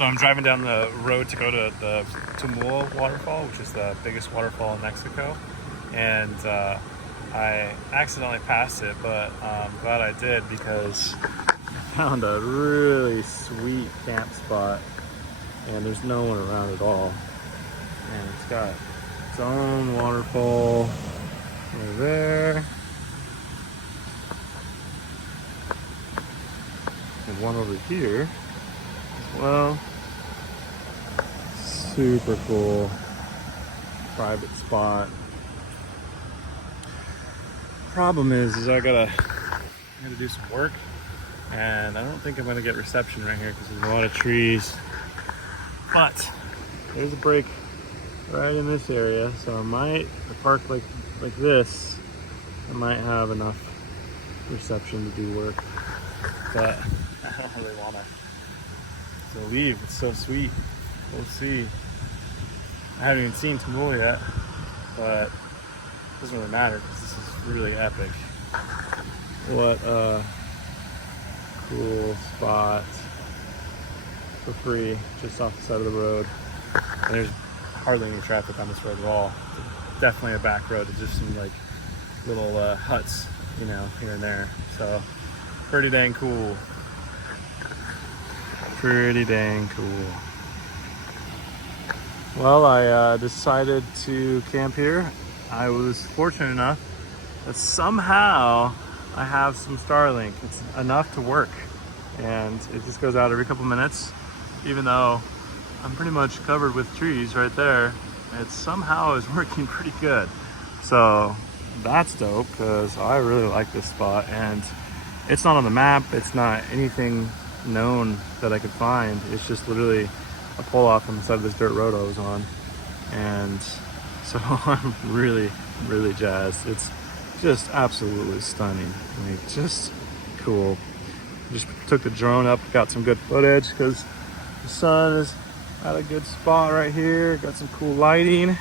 So I'm driving down the road to go to the Tumul waterfall, which is the biggest waterfall in Mexico. And I accidentally passed it, but I'm glad I did because I found a really sweet camp spot and there's no one around at all. And it's got its own waterfall over there. And one over here as well. Super cool private spot. Problem is I gotta do some work, and I don't think I'm gonna get reception right here because there's a lot of trees. But there's a break right in this area, so I might park like this. I might have enough reception to do work, but I don't really want to leave. It's so sweet. We'll see. I haven't even seen Tumul yet, but it doesn't really matter because this is really epic. What a cool spot for free, just off the side of the road. And there's hardly any traffic on this road at all. It's definitely a back road. It's just some like little huts, you know, here and there. So pretty dang cool. Pretty dang cool. Well, I decided to camp here. I was fortunate enough that somehow I have some Starlink. It's enough to work, and it just goes out every couple minutes. Even though I'm pretty much covered with trees right there, it somehow is working pretty good. So that's dope because I really like this spot, and it's not on the map. It's not anything known that I could find. It's just literally a pull off on the side of this dirt road I was on, and so I'm really jazzed. It's just absolutely stunning, like just cool. Just took the drone up, got some good footage because the sun is at a good spot right here. Got some cool lighting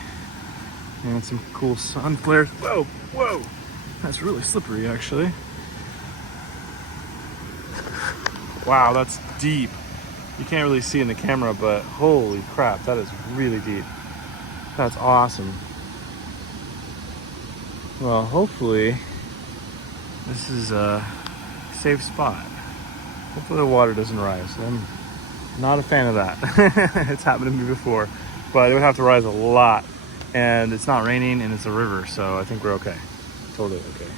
and some cool sun flares. Whoa, that's really slippery actually. Wow, that's deep. You can't really see in the camera, but holy crap, that is really deep. That's awesome. Well, hopefully this is a safe spot. Hopefully the water doesn't rise. I'm not a fan of that. It's happened to me before, but it would have to rise a lot, and it's not raining and it's a river, so I think we're okay. Totally okay.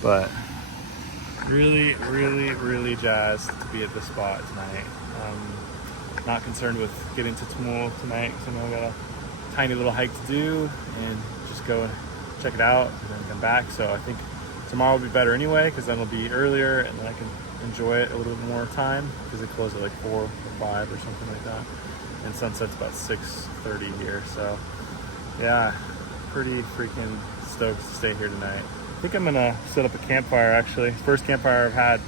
But really jazzed to be at this spot tonight. Not concerned with getting to Tumul tonight because I know I got a tiny little hike to do and just go and check it out and then come back. So I think tomorrow will be better anyway because then it'll be earlier and then I can enjoy it a little bit more time because it closes at like 4 or 5 or something like that. And sunset's about 6:30 here. So yeah, pretty freaking stoked to stay here tonight. I think I'm gonna set up a campfire actually. First campfire I've had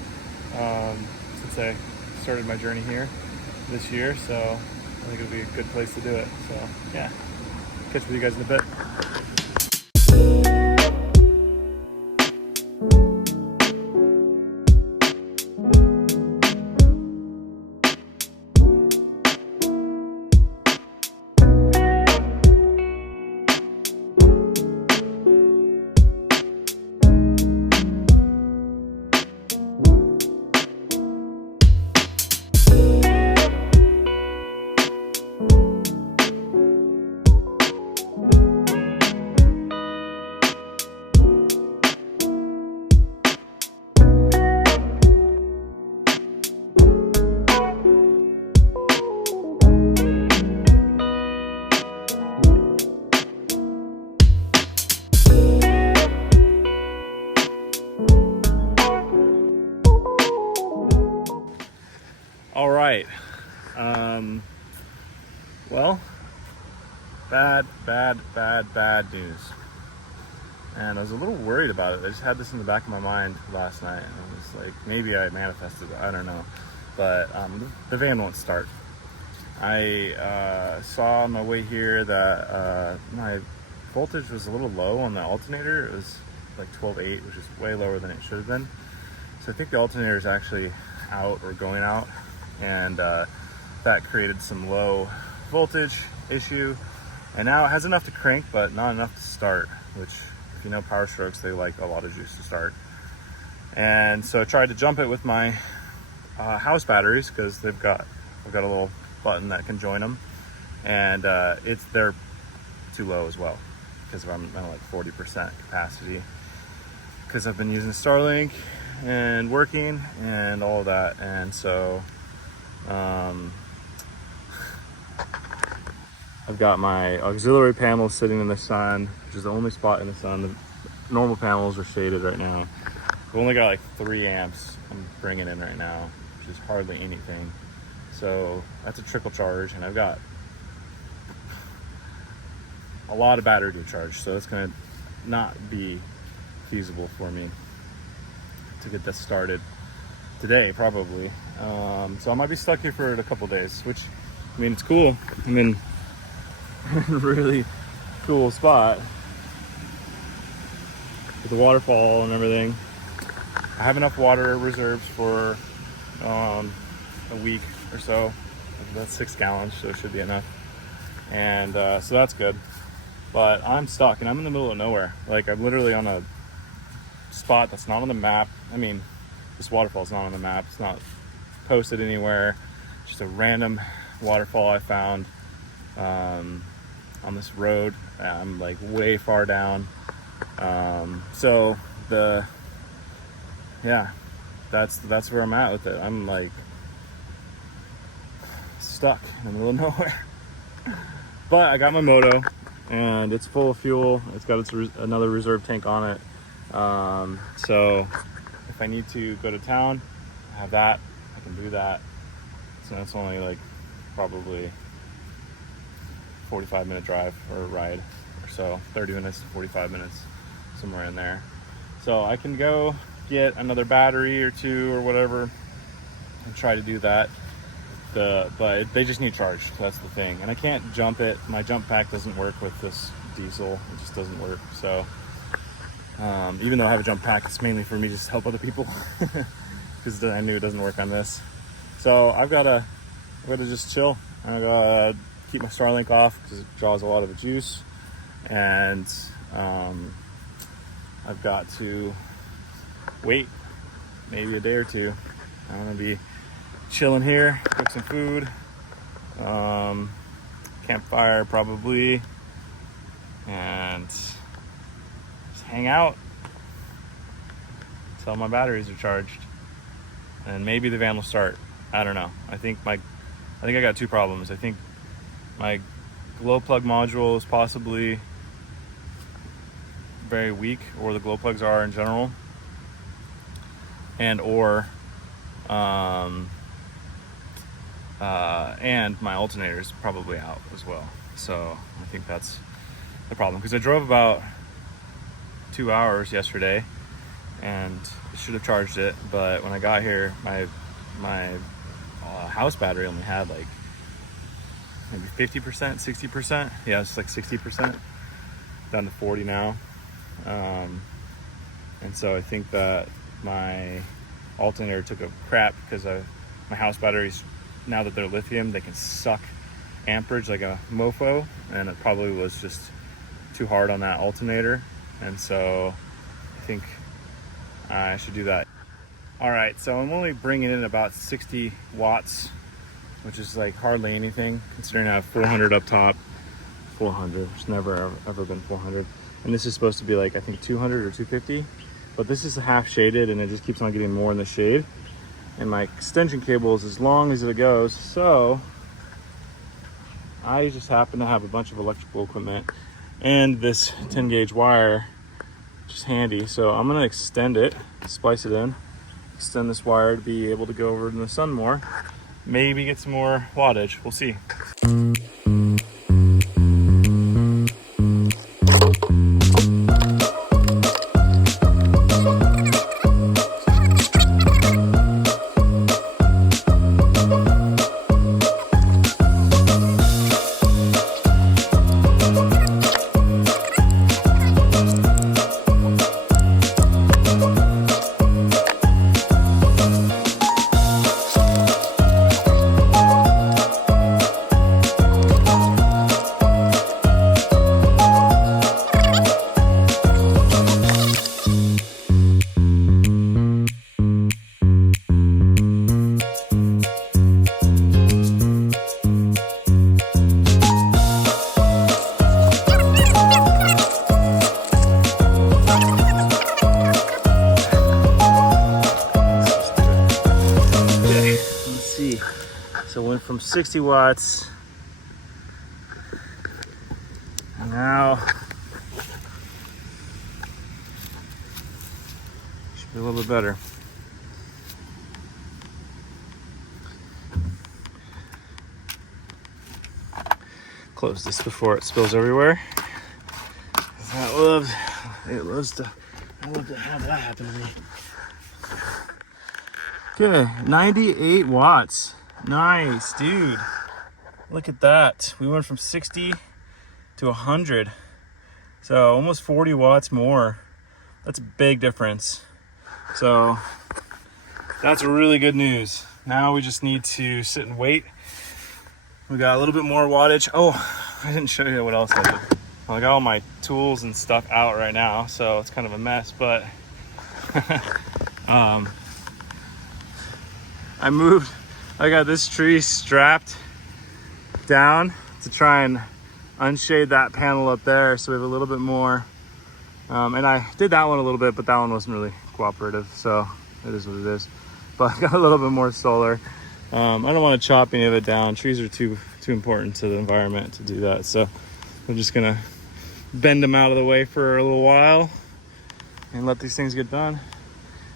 since I started my journey here this year, so I think it'll be a good place to do it. So yeah, catch with you guys in a bit. All right. Well, bad news. And I was a little worried about it. I just had this in the back of my mind last night. And I was like, maybe I manifested it. I don't know. But the van won't start. I saw on my way here that my voltage was a little low on the alternator. It was like 12.8, which is way lower than it should have been. So I think the alternator is actually out or going out. And that that created some low voltage issue. And now it has enough to crank, but not enough to start, which, if you know Power Strokes, they like a lot of juice to start. And so I tried to jump it with my house batteries, because I've got a little button that can join them, and they're too low as well, because I'm at like 40% capacity, because I've been using Starlink and working and all of that. And so I've got my auxiliary panels sitting in the sun, which is the only spot in the sun. The normal panels are shaded right now. I've only got like 3 amps I'm bringing in right now, which is hardly anything. So that's a trickle charge, and I've got a lot of battery to charge, so it's gonna not be feasible for me to get this started today, probably. So I might be stuck here for a couple days, which, I mean, it's cool. I'm in a really cool spot with the waterfall and everything. I have enough water reserves for a week or so. That's 6 gallons, so it should be enough. And so that's good. But I'm stuck, and I'm in the middle of nowhere. Like, I'm literally on a spot that's not on the map. I mean, this waterfall's not on the map. It's not posted anywhere. Just a random waterfall I found on this road. I'm like way far down. So that's where I'm at with it. I'm like stuck in the middle of nowhere. But I got my moto, and it's full of fuel. It's got another reserve tank on it. So if I need to go to town, I have that. I can do that. So it's only like probably 45-minute drive or ride or so, 30 minutes to 45 minutes, somewhere in there. So I can go get another battery or 2 or whatever and try to do that. But they just need charge. That's the thing. And I can't jump it. My jump pack doesn't work with this diesel. It just doesn't work. So even though I have a jump pack, it's mainly for me just to help other people, because I knew it doesn't work on this. So I've got to just chill. I gotta keep my Starlink off because it draws a lot of the juice, and I've got to wait maybe a day or 2. I'm gonna be chilling here, cook some food, campfire probably, and just hang out until my batteries are charged, and maybe the van will start. I don't know. I think I got 2 problems. I think my glow plug module is possibly very weak, or the glow plugs are in general, and my alternator is probably out as well. So I think that's the problem, because I drove about 2 hours yesterday and should have charged it, but when I got here, my house battery only had like maybe 50%, 60%. Yeah, it's like 60%, down to 40 now. And so I think that my alternator took a crap, because my house batteries, now that they're lithium, they can suck amperage like a mofo, and it probably was just too hard on that alternator. And so I think I should do that. All right, so I'm only bringing in about 60 watts, which is like hardly anything, considering I have 400 up top. 400, it's never ever been 400. And this is supposed to be like, I think 200 or 250, but this is half shaded, and it just keeps on getting more in the shade. And my extension cable is as long as it goes, so I just happen to have a bunch of electrical equipment and this 10 gauge wire, which is handy. So I'm gonna extend it, splice it in, extend this wire to be able to go over in the sun more, maybe get some more wattage. We'll see. So went from 60 watts. And now should be a little bit better. Close this before it spills everywhere. I love to have that happen to me. Okay, 98 watts. Nice, dude. Look at that. We went from 60 to 100. So almost 40 watts more. That's a big difference. So that's really good news. Now we just need to sit and wait. We got a little bit more wattage. Oh, I didn't show you what else I did. Well, I got all my tools and stuff out right now, so it's kind of a mess, but I got this tree strapped down to try and unshade that panel up there, so we have a little bit more. And I did that one a little bit, but that one wasn't really cooperative, so it is what it is. But I got a little bit more solar. I don't want to chop any of it down. Trees are too important to the environment to do that, so I'm just gonna bend them out of the way for a little while and let these things get done.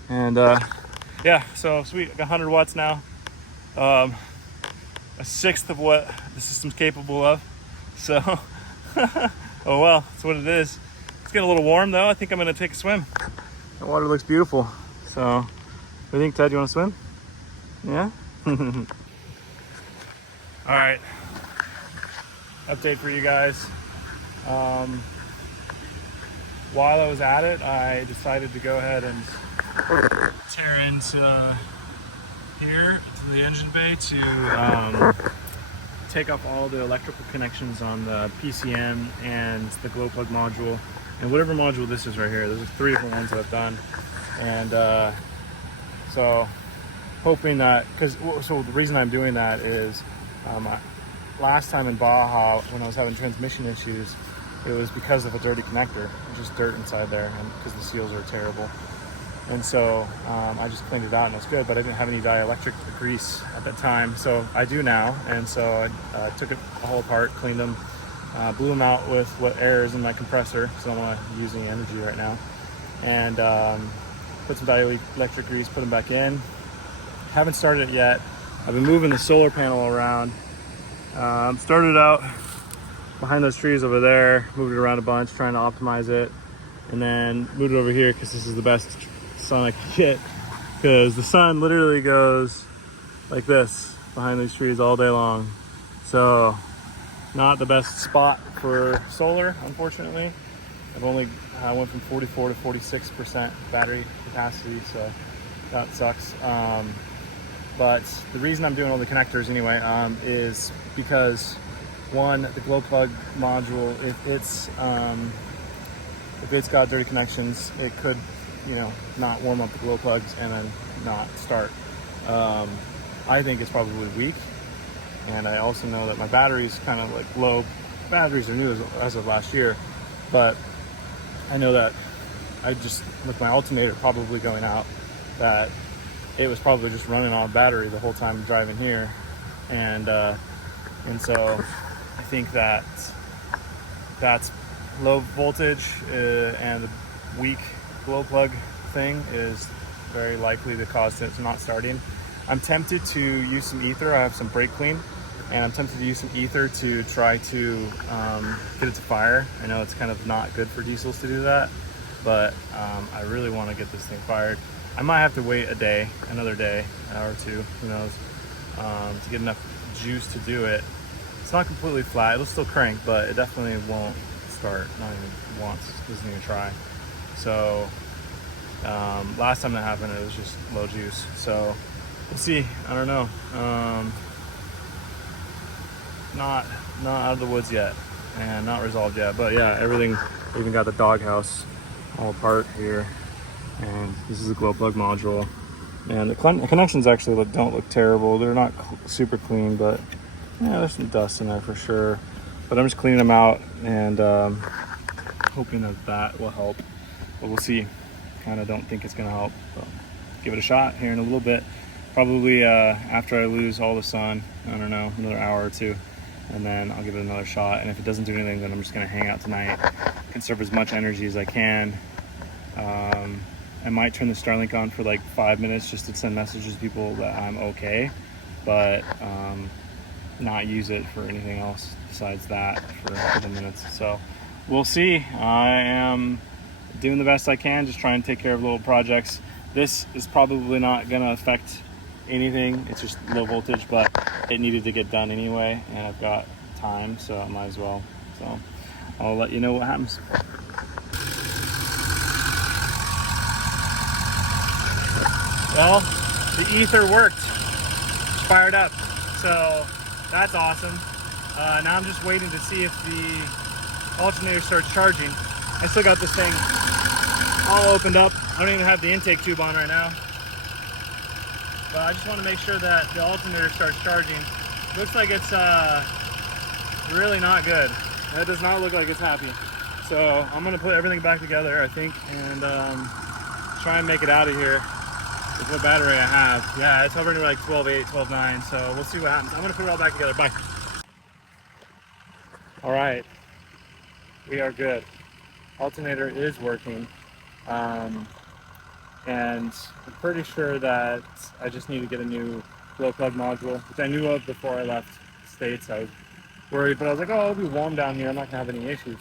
And yeah, so sweet. I got 100 watts now. A sixth of what the system's capable of. So, oh well, that's what it is. It's getting a little warm though. I think I'm gonna take a swim. The water looks beautiful. So, what do you think, Ted? You wanna swim? Yeah? All right. Update for you guys. While I was at it, I decided to go ahead and tear into here to the engine bay to take off all the electrical connections on the PCM and the glow plug module and whatever module this is right here. There's 3 different ones that I've done, and so hoping that, so the reason I'm doing that is last time in Baja when I was having transmission issues, it was because of a dirty connector, just dirt inside there, and because the seals are terrible. And so I just cleaned it out and it's good, but I didn't have any dielectric grease at that time, so I do now. And so I took it all apart, cleaned them, blew them out with what air is in my compressor, because I don't want to use any energy right now, and put some dielectric grease, put them back in. Haven't started it yet. I've been moving the solar panel around. Started out behind those trees over there, moved it around a bunch, trying to optimize it, and then moved it over here because this is the best sun I could get, because the sun literally goes like this behind these trees all day long. So not the best spot for solar, unfortunately. I've only went from 44 to 46% battery capacity, so that sucks. But the reason I'm doing all the connectors anyway is because, one, the glow plug module, if it's got dirty connections, it could, not warm up the glow plugs and then not start. I think it's probably weak, and I also know that my battery's kind of like low. Batteries are new as of last year, but I know that with my alternator probably going out, that it was probably just running on battery the whole time driving here, and so I think that that's low voltage and the weak glow plug thing is very likely the cause to it's not starting. I'm tempted to use some ether. I have some brake clean, and I'm tempted to use some ether to try to get it to fire. I know it's kind of not good for diesels to do that, but I really want to get this thing fired. I might have to wait another day, an hour or two, who knows, to get enough juice to do it. It's not completely flat, it'll still crank, but it definitely won't start, not even once, doesn't even try. So last time that happened, it was just low juice. So we'll see, I don't know. Not out of the woods yet, and not resolved yet, but yeah, everything, even got the doghouse all apart here. And this is a glow plug module, and the connections actually don't look terrible. They're not super clean, but yeah, there's some dust in there for sure. But I'm just cleaning them out and hoping that will help, but we'll see. Kind of don't think it's gonna help, but give it a shot here in a little bit. Probably after I lose all the sun, I don't know, another hour or two, and then I'll give it another shot. And if it doesn't do anything, then I'm just gonna hang out tonight, conserve as much energy as I can. I might turn the Starlink on for like 5 minutes just to send messages to people that I'm okay, but not use it for anything else besides that for the minutes. So we'll see. I am doing the best I can, just trying to take care of little projects. This is probably not gonna affect anything. It's just low voltage, but it needed to get done anyway, and I've got time, so I might as well. So I'll let you know what happens. Well, the ether worked. It's fired up, so that's awesome. Now I'm just waiting to see if the alternator starts charging. I still got this thing all opened up. I don't even have the intake tube on right now, but I just want to make sure that the alternator starts charging. Looks like it's really not good. That does not look like it's happy. So I'm gonna put everything back together, I think, and try and make it out of here with what battery I have. Yeah, it's hovering like 12.8, 12.9, so we'll see what happens. I'm gonna put it all back together. Bye. All right, we are good. Alternator is working. And I'm pretty sure that I just need to get a new glow plug module, which I knew of before I left the States. I was worried, but I was like, oh, it'll be warm down here. I'm not gonna have any issues.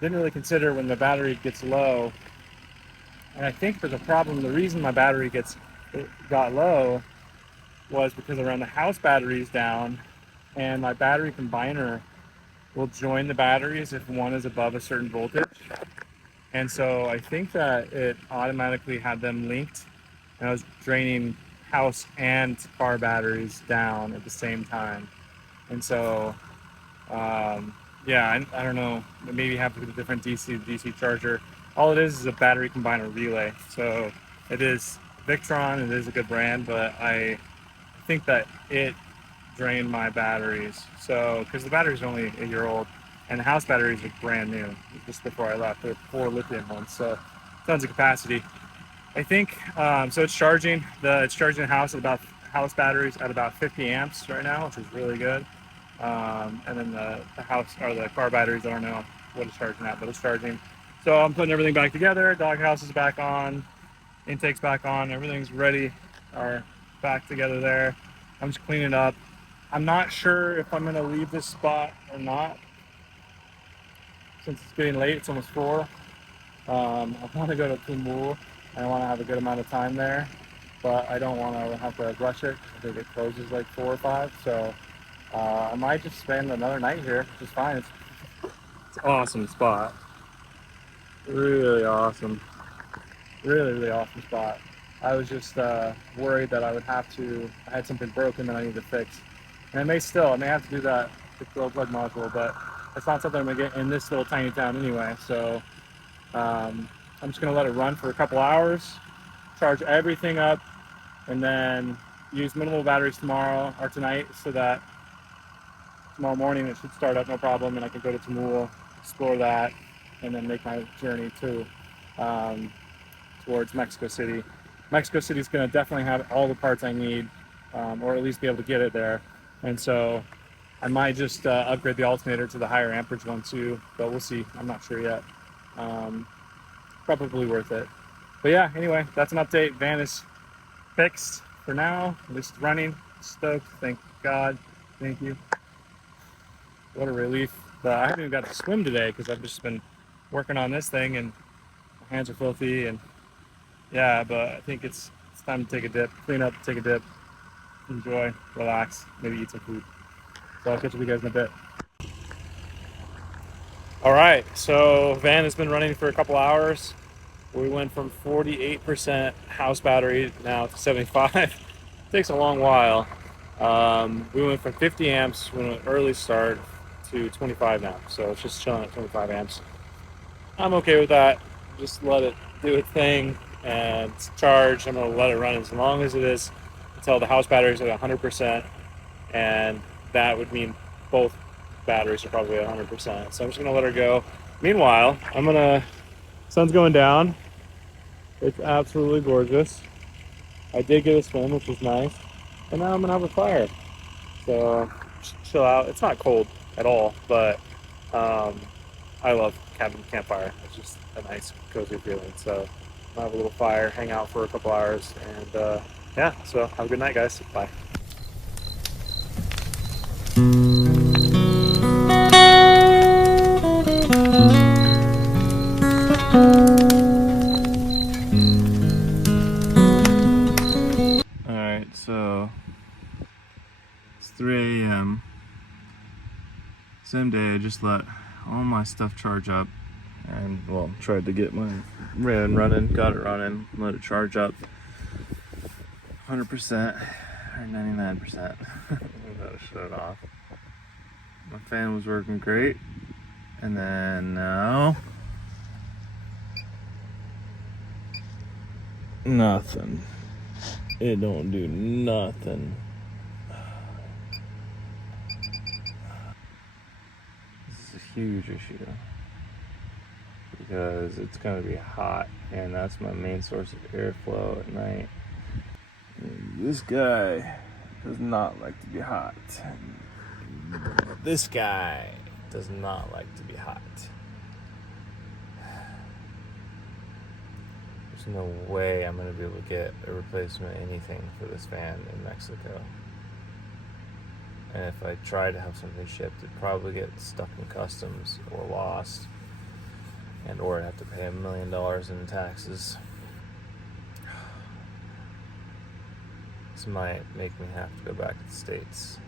Didn't really consider when the battery gets low. And I think there's a problem. The reason my battery got low was because I ran the house batteries down, and my battery combiner will join the batteries if one is above a certain voltage. And so I think that it automatically had them linked, and I was draining house and car batteries down at the same time. And so, yeah, I don't know, maybe you have to get a different DC to DC charger. All it is a battery combiner relay. So it is Victron, it is a good brand, but I think that it drained my batteries. So, because the batteries are only a year old, and the house batteries are brand new, just before I left. They're 4 lithium ones, so tons of capacity. I think, so it's charging the house batteries at about 50 amps right now, which is really good. And then the house, or the car batteries, I don't know what it's charging at, but it's charging. So I'm putting everything back together. Doghouse is back on, intake's back on, everything's ready, or back together there. I'm just cleaning up. I'm not sure if I'm gonna leave this spot or not, since it's getting late. It's almost 4. I want to go to Tumul, and I want to have a good amount of time there, but I don't want to have to rush it. I think it closes like 4 or 5, so I might just spend another night here, which is fine. It's an awesome spot. Really awesome. Really, really awesome spot. I was just worried that I had something broken that I need to fix. And I may have to do that with the glow plug module, but it's not something I'm gonna get in this little tiny town anyway. So I'm just gonna let it run for a couple hours, charge everything up, and then use minimal batteries tomorrow or tonight, so that tomorrow morning it should start up no problem, and I can go to Tumul, explore that, and then make my journey towards Mexico City. Mexico City is going to definitely have all the parts I need, or at least be able to get it there. And so I might just upgrade the alternator to the higher amperage one too, but we'll see. I'm not sure yet. Probably worth it. But yeah, anyway, that's an update. Van is fixed for now. At least running. Stoked. Thank God. Thank you. What a relief. But I haven't even got to swim today because I've just been working on this thing, and my hands are filthy. And yeah, but I think it's time to take a dip, clean up, take a dip, enjoy, relax, maybe eat some food. So I'll catch you guys in a bit. All right, so van has been running for a couple hours. We went from 48% house battery now to 75. It takes a long while. We went from 50 amps when an early start to 25 now. So it's just chilling at 25 amps. I'm okay with that. Just let it do its thing and charge. I'm gonna let it run as long as it is until the house battery is at 100%, and that would mean both batteries are probably at 100%. So I'm just gonna let her go. Meanwhile, sun's going down. It's absolutely gorgeous. I did get a swim, which was nice. And now I'm gonna have a fire. So chill out. It's not cold at all, but I love cabin campfire. It's just a nice, cozy feeling. So I'll have a little fire, hang out for a couple hours, and yeah. So have a good night, guys. Bye. All right, so it's 3 a.m. Same day, I just let all my stuff charge up, and well, tried to get my van running, got it running, let it charge up 100% or 99%. I'm about to shut it off. My fan was working great, and then now nothing. It don't do nothing. This is a huge issue because it's gonna be hot, and that's my main source of airflow at night. And this guy does not like to be hot. This guy does not like to be hot. There's no way I'm going to be able to get a replacement anything for this fan in Mexico. And if I try to have something shipped, it'd probably get stuck in customs or lost, and or I'd have to pay $1 million in taxes. This might make me have to go back to the States.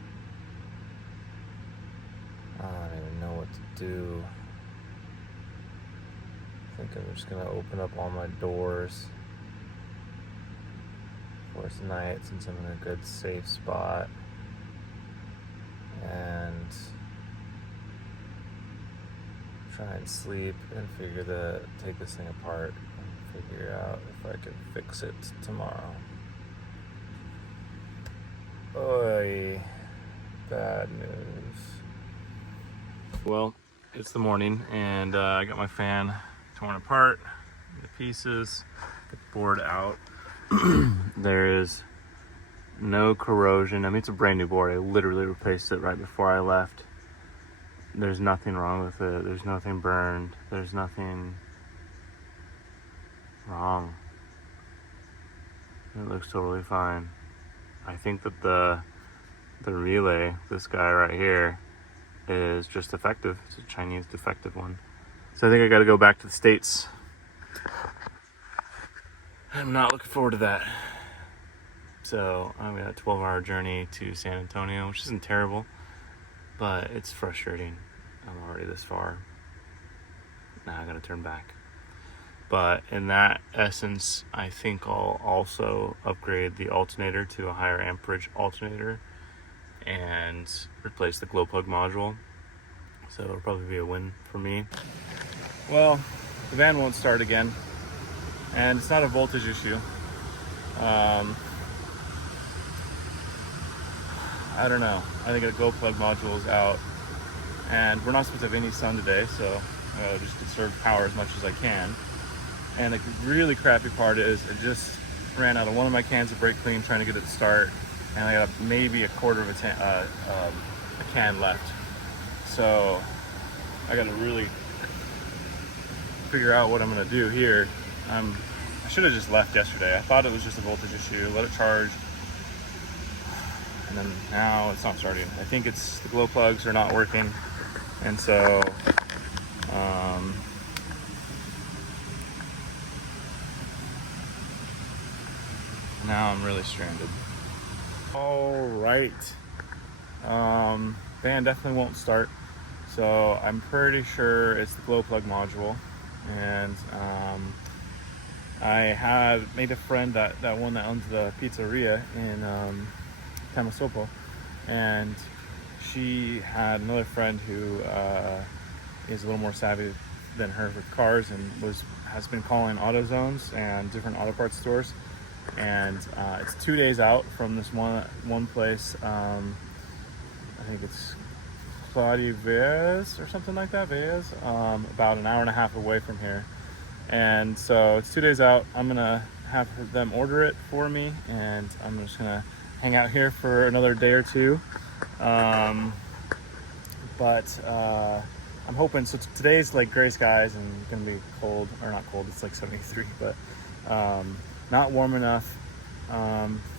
I don't even know what to do. I think I'm just gonna open up all my doors for tonight, since I'm in a good safe spot, and try and sleep and take this thing apart and figure out if I can fix it tomorrow. Oy, bad news. Well, it's the morning, and I got my fan torn apart into pieces, get the board out. There is no corrosion. I mean, it's a brand new board. I literally replaced it right before I left. There's nothing wrong with it. There's nothing burned. There's nothing wrong. It looks totally fine. I think that the relay, this guy right here, is just defective. It's a Chinese defective one. So I think I got to go back to the States. I'm not looking forward to that. So I'm got a 12-hour journey to San Antonio, which isn't terrible, but it's frustrating. I'm already this far. Now I got to turn back. But in that essence, I think I'll also upgrade the alternator to a higher amperage alternator and replace the glow plug module. So it'll probably be a win for me. Well, the van won't start again, and it's not a voltage issue. I don't know. I think the glow plug module is out, and we're not supposed to have any sun today, so I'll just conserve power as much as I can. And the really crappy part is I just ran out of one of my cans of brake clean trying to get it to start, and I got maybe a quarter of a can left. So I got to really figure out what I'm going to do here. I should have just left yesterday. I thought it was just a voltage issue, let it charge, and then now it's not starting. I think it's the glow plugs are not working, and so now I'm really stranded. All right. Van definitely won't start, so I'm pretty sure it's the glow plug module. And I had made a friend that one that owns the pizzeria in Tamasopo, and she had another friend who is a little more savvy than her with cars, and has been calling AutoZones and different auto parts stores. And it's 2 days out from this one place. I think it's Claudia Vez or something like that, about an hour and a half away from here. And so it's 2 days out. I'm gonna have them order it for me, and I'm just gonna hang out here for another day or two. But I'm hoping, so today's like gray skies and gonna be cold, or not cold, it's like 73, but not warm enough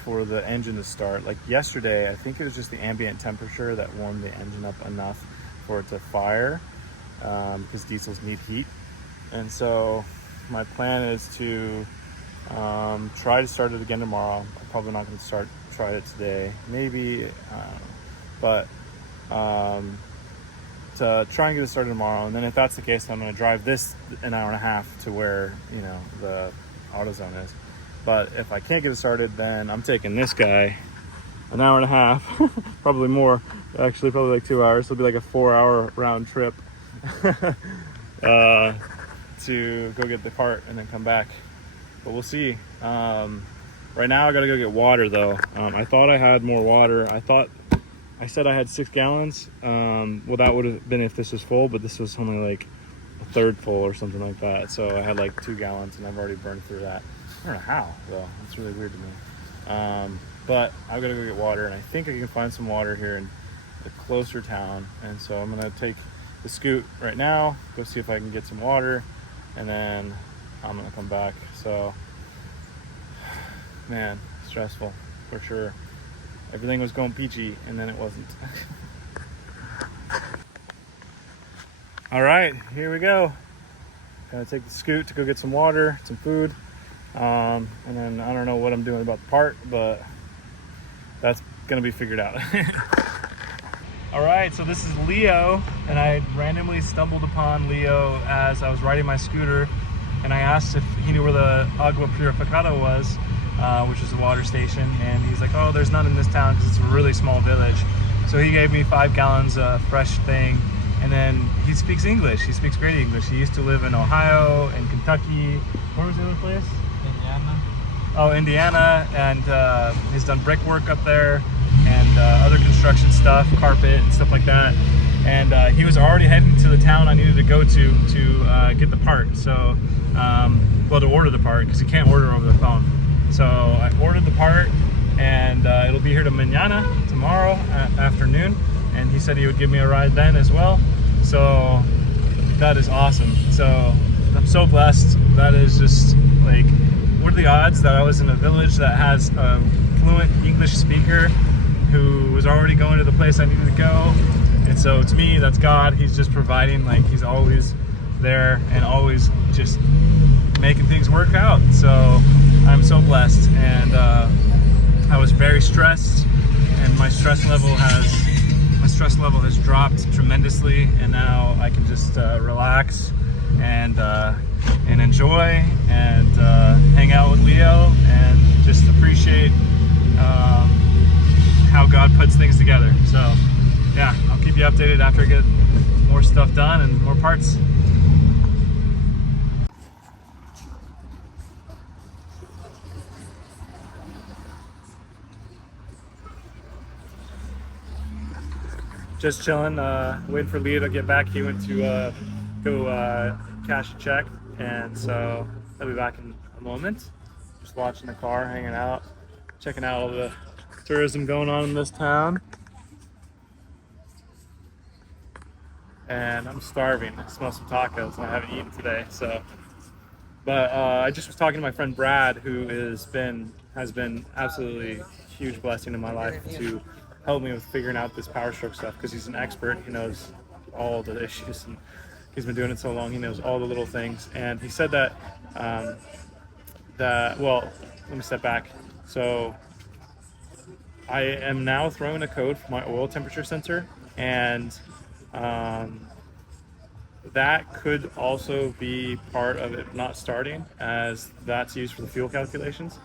for the engine to start. Like yesterday, I think it was just the ambient temperature that warmed the engine up enough for it to fire, because diesels need heat. And so my plan is to try to start it again tomorrow. I'm probably not going to try it today, maybe, but to try and get it started tomorrow. And then if that's the case, I'm going to drive this an hour and a half to where, you know, the AutoZone is. But if I can't get it started, then I'm taking this guy an hour and a half, probably more, actually probably like 2 hours. It'll be like a 4-hour round trip to go get the part and then come back. But we'll see. Right now I gotta go get water though. I thought I had more water. I said I had 6 gallons. Well, that would have been if this was full, but this was only like a third full or something like that. So I had like 2 gallons and I've already burned through that. I don't know how though. It's really weird to me. But I've gotta go get water, and I think I can find some water here in the closer town. And so I'm gonna take the scoot right now, go see if I can get some water, and then I'm gonna come back. So, man, stressful for sure. Everything was going peachy, and then it wasn't. All right, here we go. Gonna take the scoot to go get some water, some food, and then I don't know what I'm doing about the part, but that's gonna be figured out. All right, so this is Leo, and I randomly stumbled upon Leo as I was riding my scooter, and I asked if he knew where the Agua Purificada was, which is a water station, and he's like, oh, there's none in this town because it's a really small village. So he gave me 5 gallons of fresh thing, and then he speaks English. He speaks great English. He used to live in Ohio and Kentucky. Where was the other place? Indiana. Oh, Indiana, and he's done brickwork up there, and other construction stuff, carpet and stuff like that. And he was already heading to the town I needed to go to get the part. So, well, to order the part, because you can't order over the phone. So I ordered the part, and it'll be here to mañana, tomorrow afternoon. And he said he would give me a ride then as well. So that is awesome. So I'm so blessed. That is just like, what are the odds that I was in a village that has a fluent English speaker who was already going to the place I needed to go? And so to me, that's God. He's just providing, like he's always there and always just making things work out. So I'm so blessed, and I was very stressed, and my stress level has dropped tremendously, and now I can just relax and enjoy and hang out with Leo and just appreciate how God puts things together. So yeah, I'll keep you updated after I get more stuff done and more parts. Just chilling, waiting for Leo to get back. He went to go cash a check, and so I'll be back in a moment. Just watching the car, hanging out, checking out all the tourism going on in this town. And I'm starving. I smell some tacos, and I haven't eaten today. So, but I just was talking to my friend Brad, who has been absolutely huge blessing in my life to help me with figuring out this Power Stroke stuff, because he's an expert. He knows all the issues, and he's been doing it so long. He knows all the little things. And he said that well, let me step back. So I am now throwing a code for my oil temperature sensor, and that could also be part of it not starting, as that's used for the fuel calculations.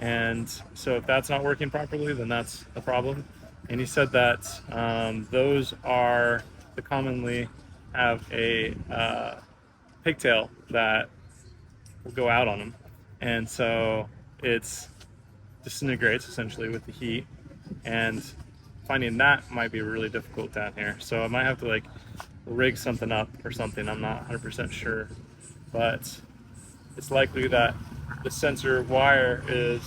And so if that's not working properly, then that's a problem. And he said that those are the commonly have a pigtail that will go out on them, and so it's disintegrates essentially with the heat, and finding that might be really difficult down here. So I might have to like rig something up or something. I'm not 100% sure, but it's likely that the sensor wire is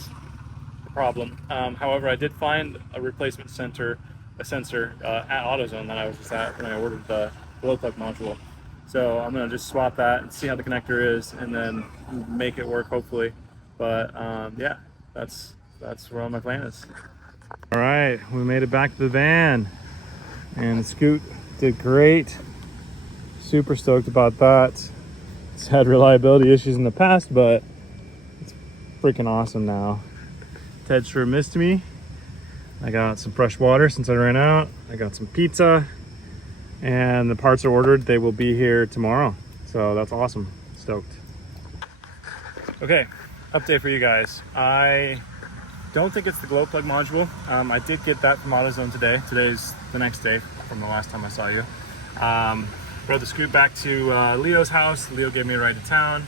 the problem. However, I did find a replacement sensor at AutoZone that I was just at when I ordered the glow plug module. So I'm gonna just swap that and see how the connector is, and then make it work hopefully. But yeah, that's where all my plan is. All right, we made it back to the van, and the Scoot did great. Super stoked about that. It's had reliability issues in the past, but it's freaking awesome now. Ted sure missed me. I got some fresh water since I ran out. I got some pizza, and the parts are ordered. They will be here tomorrow. So that's awesome. Stoked. Okay, update for you guys. I don't think it's the glow plug module. I did get that from AutoZone today. Today's the next day from the last time I saw you. Rode the Scoot back to Leo's house. Leo gave me a ride to town.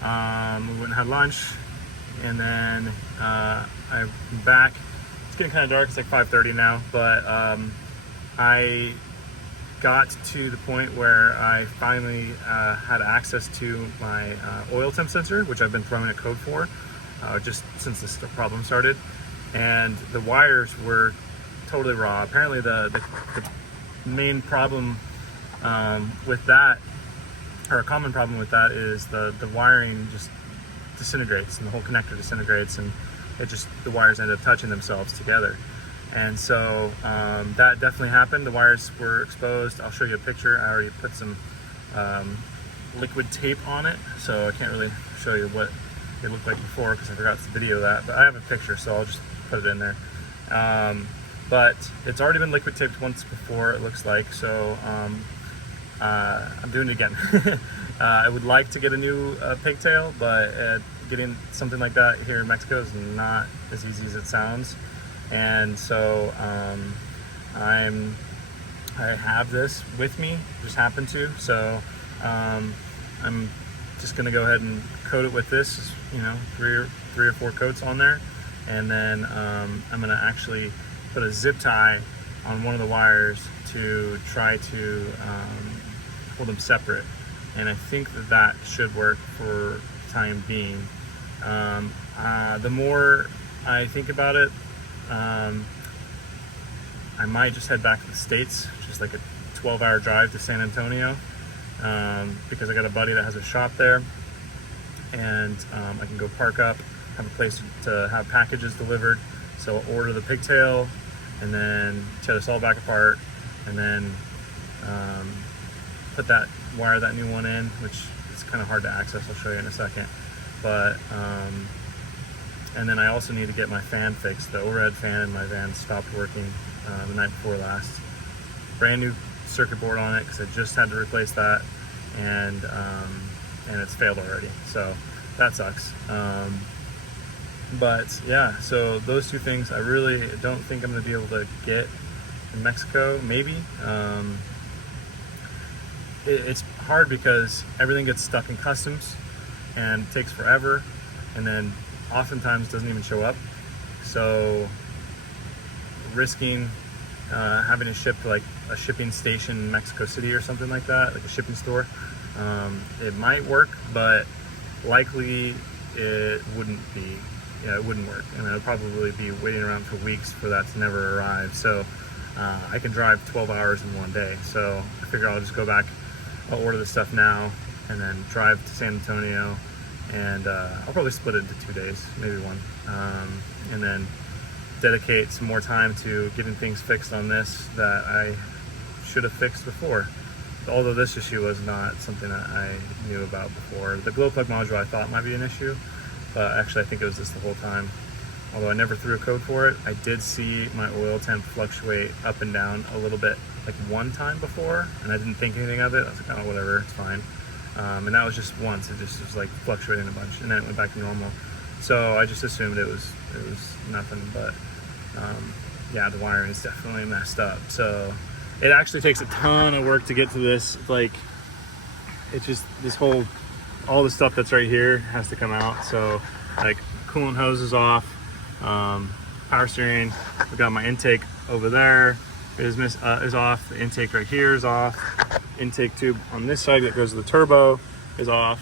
We went and had lunch, and then I'm back. It's getting kind of dark. It's like 5:30 now, but I got to the point where I finally had access to my oil temp sensor, which I've been throwing a code for just since this problem started, and the wires were totally raw. Apparently the main problem with that, or a common problem with that, is the wiring just disintegrates, and the whole connector disintegrates, and the wires end up touching themselves together. And so that definitely happened. The wires were exposed. I'll show you a picture. I already put some liquid tape on it, so I can't really show you what it looked like before because I forgot to video that, but I have a picture, so I'll just put it in there. But it's already been liquid taped once before, it looks like, so I'm doing it again. I would like to get a new pigtail, but getting something like that here in Mexico is not as easy as it sounds. And so I have this with me, just happened to, so I'm just gonna go ahead and coat it with this, you know, three or four coats on there, and then I'm gonna actually put a zip tie on one of the wires to try to hold them separate, and I think that should work for the time being. The more I think about it, I might just head back to the States, just like a 12-hour drive to San Antonio, because I got a buddy that has a shop there, and I can go park up, have a place to have packages delivered. So I'll order the pigtail, and then tear this all back apart, and then put that new one in, which is kind of hard to access. I'll show you in a second. But and then I also need to get my fan fixed. The overhead fan in my van stopped working the night before last. Brand new circuit board on it because I just had to replace that, and it's failed already. So that sucks. But yeah, so those two things I really don't think I'm going to be able to get in Mexico. Maybe. It's hard because everything gets stuck in customs and takes forever, and then oftentimes doesn't even show up. So risking having to ship to like a shipping station in Mexico City or something like that, like a shipping store, it might work, but likely it wouldn't be. Yeah, it wouldn't work, and I'd probably be waiting around for weeks for that to never arrive. So I can drive 12 hours in one day. So I figure I'll just go back, I'll order the stuff now, and then drive to San Antonio, and I'll probably split it into 2 days, maybe one, and then dedicate some more time to getting things fixed on this that I should have fixed before. Although this issue was not something that I knew about before. The glow plug module I thought might be an issue, but actually I think it was this the whole time. Although I never threw a code for it, I did see my oil temp fluctuate up and down a little bit, like one time before, and I didn't think anything of it. I was like, oh, whatever, it's fine. And that was just once. It just was like fluctuating a bunch, and then it went back to normal. So I just assumed it was nothing, but yeah, the wiring is definitely messed up. So it actually takes a ton of work to get to this. Like, it just, all the stuff that's right here has to come out. So like coolant hose is off, power steering, I've got my intake over there is off, the intake right here is off, intake tube on this side that goes to the turbo is off,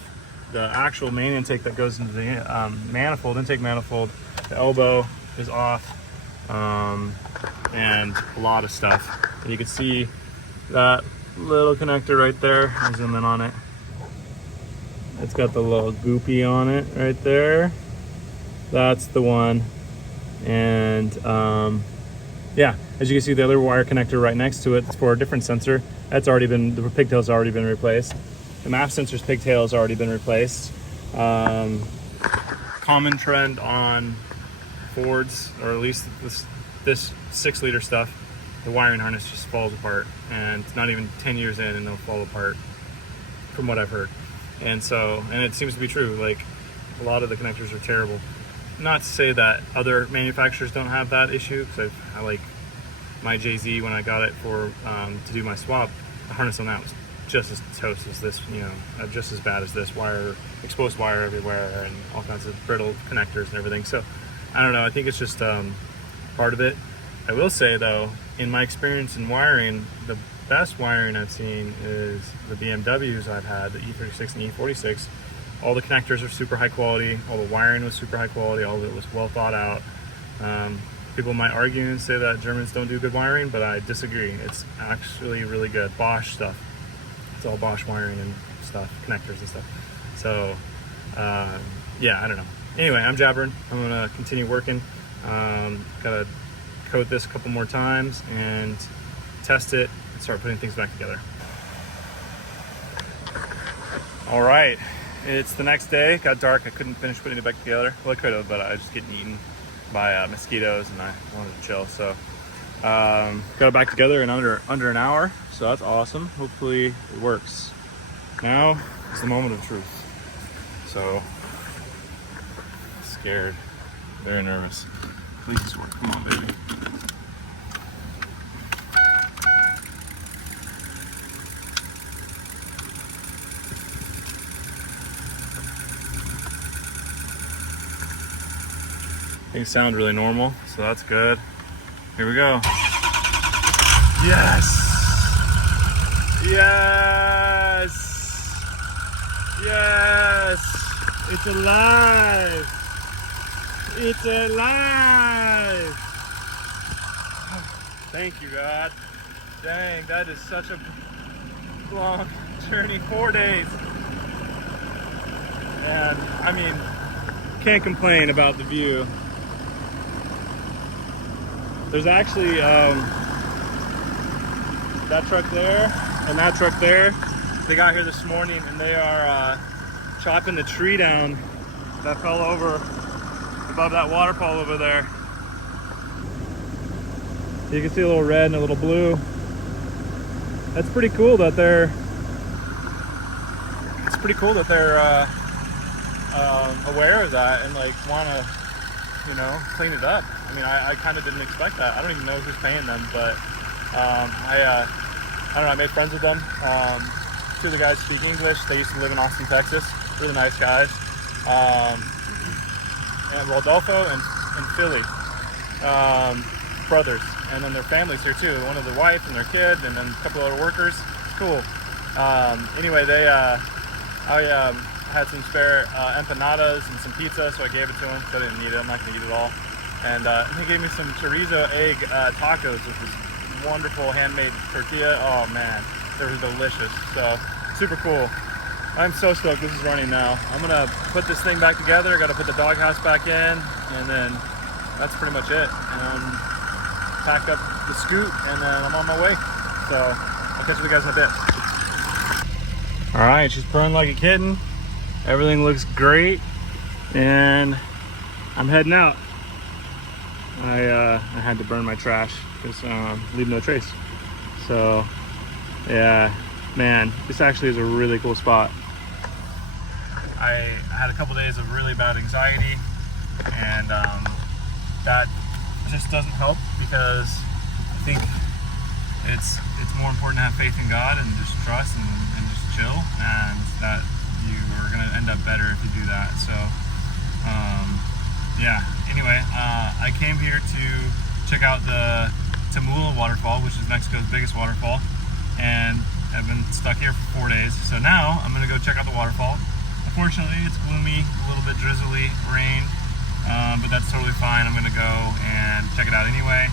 the actual main intake that goes into the manifold, intake manifold, the elbow is off, and a lot of stuff. And you can see that little connector right there. I'll zoom in on it. It's got the little goopy on it right there. That's the one. And yeah, as you can see, the other wire connector right next to it is for a different sensor. That's already been, the pigtail's already been replaced. The MAF sensor's pigtail has already been replaced. Common trend on Fords, or at least this 6-liter stuff, the wiring harness just falls apart, and it's not even 10 years in and they'll fall apart, from what I've heard. And so, and it seems to be true, like a lot of the connectors are terrible. Not to say that other manufacturers don't have that issue, because I like my JZ, when I got it for to do my swap, the harness on that was just as toast as this, you know, just as bad as this wire, exposed wire everywhere, and all kinds of brittle connectors and everything. So I don't know, I think it's just part of it. I will say though, in my experience in wiring, the best wiring I've seen is the BMWs I've had, the E36 and E46. All the connectors are super high quality, all the wiring was super high quality, all of it was well thought out. People might argue and say that Germans don't do good wiring, but I disagree. It's actually really good. Bosch stuff. It's all Bosch wiring and stuff, connectors and stuff. So yeah, I don't know. Anyway, I'm jabbering. I'm gonna continue working. Gotta coat this a couple more times and test it and start putting things back together. All right, it's the next day. It got dark. I couldn't finish putting it back together. Well, I could have, but I was just getting eaten by mosquitoes and I wanted to chill. So got it back together in under an hour. So that's awesome. Hopefully it works. Now is the moment of truth. So scared, very nervous. Please work. Come on, baby. Things sound really normal, so that's good. Here we go. Yes! Yes! Yes! It's alive! It's alive! Thank you, God. Dang, that is such a long journey, 4 days. And I mean, can't complain about the view. There's actually that truck there and that truck there. They got here this morning and they are chopping the tree down that fell over above that waterfall over there. You can see a little red and a little blue. That's pretty cool that they're aware of that and like want to, you know, clean it up. I mean, I kind of didn't expect that. I don't even know who's paying them, but I don't know, I made friends with them. Two of the guys speak English. They used to live in Austin, Texas. Really nice guys. And Rodolfo and Philly, brothers. And then their families here too. One of the wife and their kid, and then a couple other workers. Cool. Anyway, I had some spare empanadas and some pizza, so I gave it to him because I didn't need it. I'm not going to eat it all. And he gave me some chorizo egg tacos, which was wonderful handmade tortilla. Oh man, they were delicious. So super cool. I'm so stoked this is running now. I'm gonna put this thing back together. I gotta put the doghouse back in, and then that's pretty much it. And pack up the scoot, and then I'm on my way. So I'll catch you guys in a bit. All right, she's purring like a kitten. Everything looks great, and I'm heading out. I had to burn my trash because leave no trace. So yeah, man, this actually is a really cool spot. I had a couple days of really bad anxiety, and that just doesn't help because I think it's more important to have faith in God and just trust and just chill, and that you are going to end up better if you do that. So yeah, anyway, I came here to check out the Tamula waterfall, which is Mexico's biggest waterfall, and I've been stuck here for 4 days. So now I'm going to go check out the waterfall. unfortunately, it's gloomy, a little bit drizzly, rain, but that's totally fine. I'm gonna go and check it out anyway.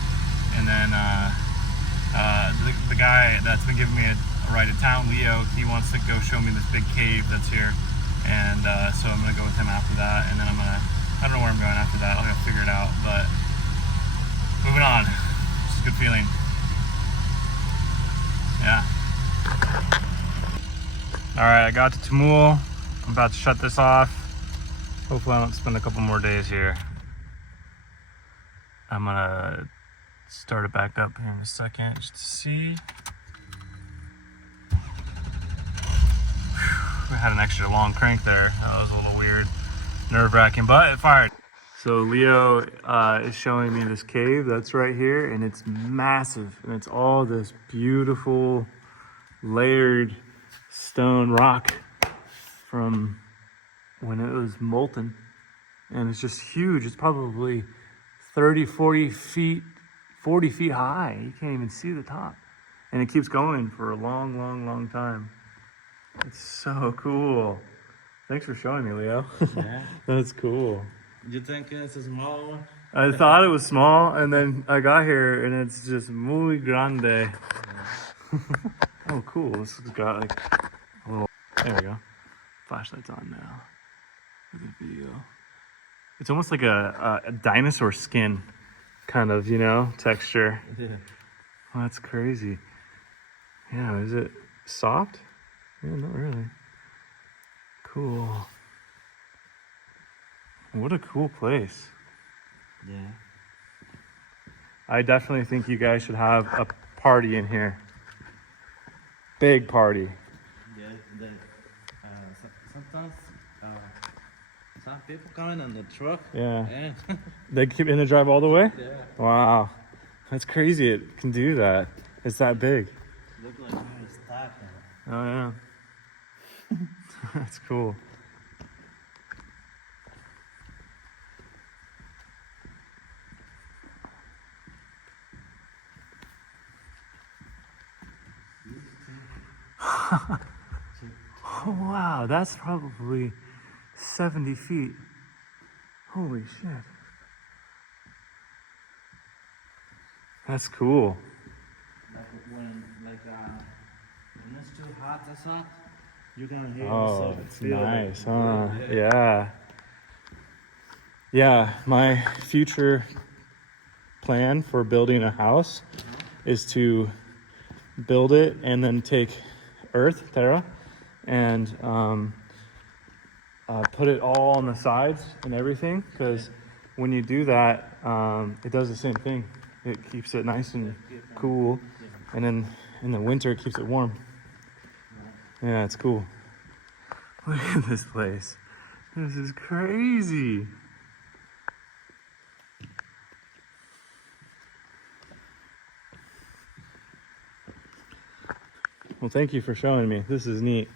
And then the guy that's been giving me a ride to town, Leo, he wants to go show me this big cave that's here. And so I'm gonna go with him after that. And then I don't know where I'm going after that. I'll have to figure it out. But moving on, just a good feeling. Yeah. All right, I got to Tamul. I'm about to shut this off. Hopefully I don't spend a couple more days here. I'm gonna start it back up here in a second just to see. We had an extra long crank there. That was a little weird, nerve-wracking, but it fired. So Leo is showing me this cave that's right here, and it's massive, and it's all this beautiful layered stone rock from when it was molten, and it's just huge. It's probably 30, 40 feet high. You can't even see the top, and it keeps going for a long time. It's so cool. Thanks for showing me, Leo. Yeah. That's cool. You think it's a small one? I thought it was small, and then I got here, and it's just muy grande. Yeah. Oh, cool. This has got like a little. There we go. Flashlight's on now. For the video. It's almost like a dinosaur skin kind of, texture. Yeah. Oh, that's crazy. Yeah, is it soft? Yeah, not really. Cool. What a cool place. Yeah. I definitely think you guys should have a party in here. Big party. Yeah. Sometimes some people coming on the truck. Yeah. Yeah. They keep in the drive all the way? Yeah. Wow. That's crazy it can do that. It's that big. Look like you're stuck. Oh, yeah. That's cool. Oh, wow, that's probably 70 feet. Holy shit. That's cool. When it's too hot outside, you can hear Oh, yourself. it's Feel nice, it. huh? Yeah. Yeah, my future plan for building a house is to build it and then take earth, terra, and put it all on the sides and everything, because when you do that, it does the same thing. It keeps it nice and cool, and then in the winter it keeps it warm. Yeah, it's cool. Look at this place. This is crazy. Well, thank you for showing me. This is neat.